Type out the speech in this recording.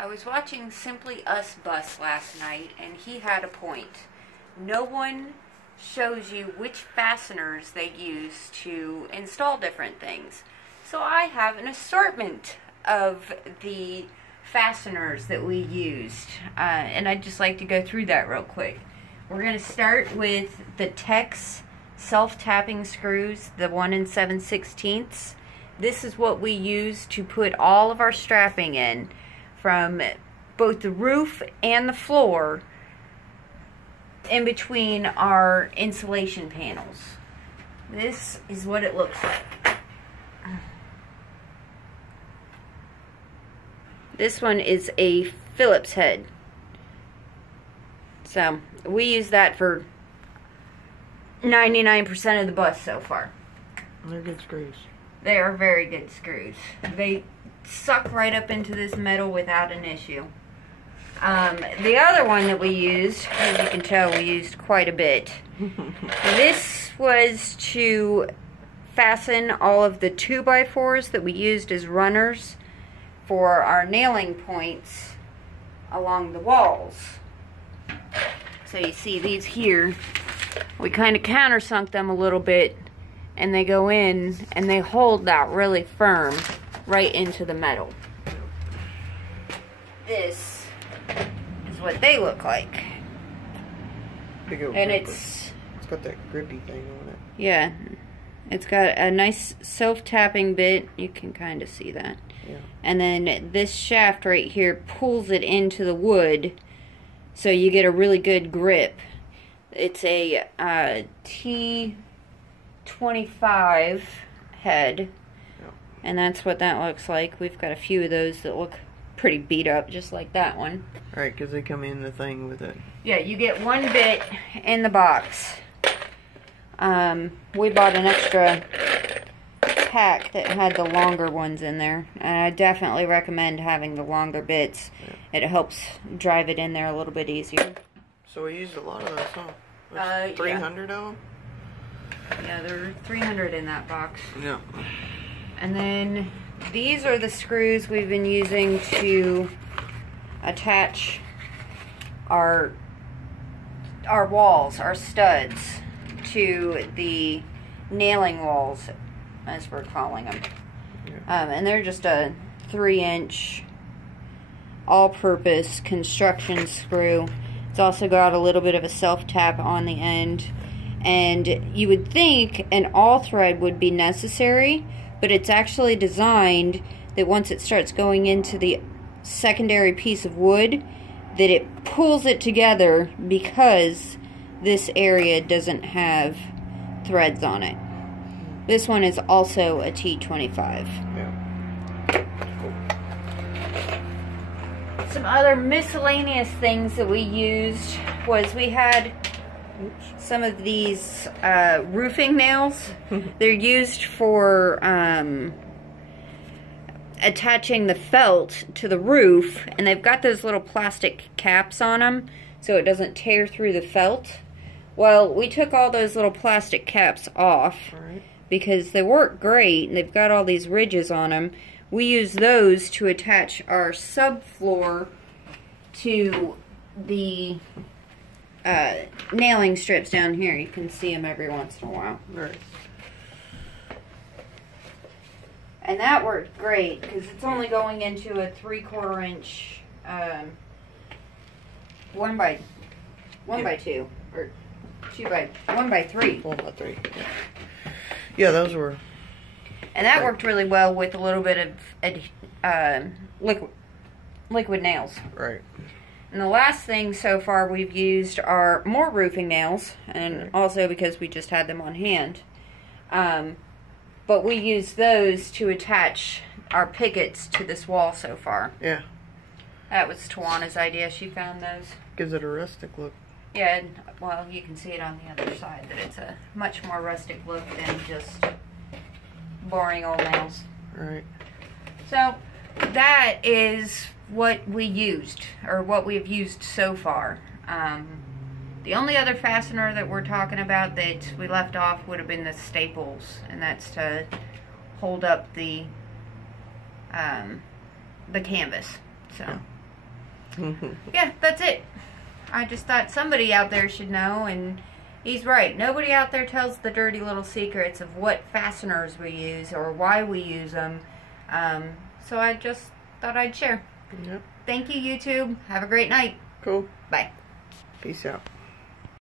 I was watching Simply Us Bus last night, and he had a point. No one shows you which fasteners they use to install different things. So I have an assortment of the fasteners that we used, and I'd just like to go through that real quick. We're going to start with the Tex self-tapping screws, the 1 7/16. This is what we use to put all of our strapping in, from both the roof and the floor, in between our insulation panels. This is what it looks like. This one is a Phillips head. So we use that for 99% of the bus so far. They're good screws. They are very good screws. They suck right up into this metal without an issue. The other one that we used, as you can tell, we used quite a bit. This was to fasten all of the 2x4s that we used as runners for our nailing points along the walls. So you see these here, we kind of countersunk them a little bit, and they go in and they hold that really firm right into the metal. This is what they look like. Big old and gripper. It's got that grippy thing on it. Yeah, it's got a nice self-tapping bit. You can kind of see that. Yeah. And then this shaft right here pulls it into the wood, so you get a really good grip. It's a T25 head, and that's what that looks like. We've got a few of those that look pretty beat up, just like that one. Right, because they come in the thing with it. Yeah, you get one bit in the box. We bought an extra pack that had the longer ones in there, and I definitely recommend having the longer bits. Yeah. It helps drive it in there a little bit easier. So we used a lot of those, huh? 300 of them? Yeah, there are 300 in that box. Yeah. And then these are the screws we've been using to attach our walls, our studs, to the nailing walls, as we're calling them. Yeah. And they're just a 3-inch all-purpose construction screw. It's also got a little bit of a self-tap on the end. And you would think an all-thread would be necessary, but it's actually designed that once it starts going into the secondary piece of wood, that it pulls it together because this area doesn't have threads on it. This one is also a T25. Yeah. Some other miscellaneous things that we used was we had some of these roofing nails. They're used for attaching the felt to the roof, and they've got those little plastic caps on them so it doesn't tear through the felt. Well, we took all those little plastic caps off because they work great, and they've got all these ridges on them. We use those to attach our subfloor to the nailing strips down here. You can see them every once in a while. Right. And that worked great because it's only going into a 3/4 inch 1 by 2 or 1 by 3. 1 by 3. Yeah, those were. And that worked really well with a little bit of liquid nails. Right. And the last thing so far we've used are more roofing nails, and also because we just had them on hand. But we used those to attach our pickets to this wall so far. Yeah. That was Tawana's idea. She found those. Gives it a rustic look. Yeah, and, well, you can see it on the other side, that it's a much more rustic look than just boring old nails. Right. So that is what we used, or what we've used so far. The only other fastener that we're talking about that we left off would have been the staples, and that's to hold up the canvas. So yeah, that's it. I just thought somebody out there should know, and he's right. Nobody out there tells the dirty little secrets of what fasteners we use or why we use them. So I just thought I'd share. Yep. Thank you, YouTube. Have a great night. Cool. Bye. Peace out.